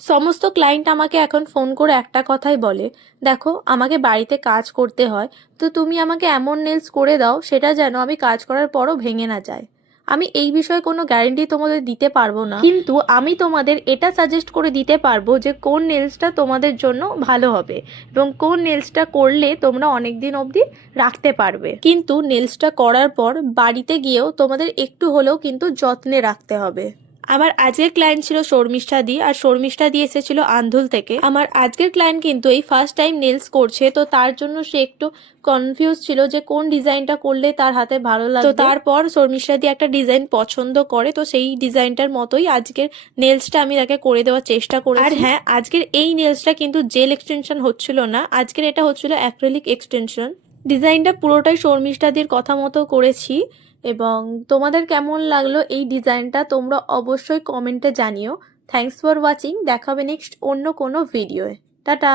সমস্ত ক্লায়েন্ট আমাকে এখন ফোন করে একটা কথাই বলে, দেখো আমাকে বাড়িতে কাজ করতে হয়, তো তুমি আমাকে এমন নেলস করে দাও সেটা যেন আমি কাজ করার পরও ভেঙে না যায়। আমি এই বিষয়ে কোনো গ্যারেন্টি তোমাদের দিতে পারবো না, কিন্তু আমি তোমাদের এটা সাজেস্ট করে দিতে পারবো যে কোন নেলসটা তোমাদের জন্য ভালো হবে এবং কোন নেলসটা করলে তোমরা অনেক দিন অবধি রাখতে পারবে। কিন্তু নেলসটা করার পর বাড়িতে গিয়েও তোমাদের একটু হলেও কিন্তু যত্নে রাখতে হবে। আমার আজকের ক্লায়েন্ট ছিল শর্মিষ্ঠা দি, আর শর্মিষ্ঠা দি এসেছিল আন্ধুল থেকে। আমার আজকের ক্লায়েন্ট কিন্তু এই ফার্স্ট টাইম নেলস করছে, তো তার জন্য সে একটু কনফিউজ ছিল যে কোন ডিজাইনটা করলে তার হাতে ভালো লাগবে। তো তারপর শর্মিষ্ঠা দি একটা ডিজাইন পছন্দ করে, তো সেই ডিজাইনটার মতোই আজকের নেলসটা আমি তাকে করে দেওয়ার চেষ্টা করেছি। আর হ্যাঁ, আজকের এই নেলসটা কিন্তু জেল এক্সটেনশন হচ্ছিল না, আজকের এটা হচ্ছিল অ্যাক্রিলিক এক্সটেনশন। ডিজাইনটা পুরোটাই শর্মিষ্ঠাদির কথা মতো করেছি। এবং তোমাদের কেমন লাগলো এই ডিজাইনটা তোমরা অবশ্যই কমেন্টে জানিও। থ্যাঙ্কস ফর ওয়াচিং, দেখা হবে নেক্সট অন্য কোনো ভিডিওয়ে। টাটা।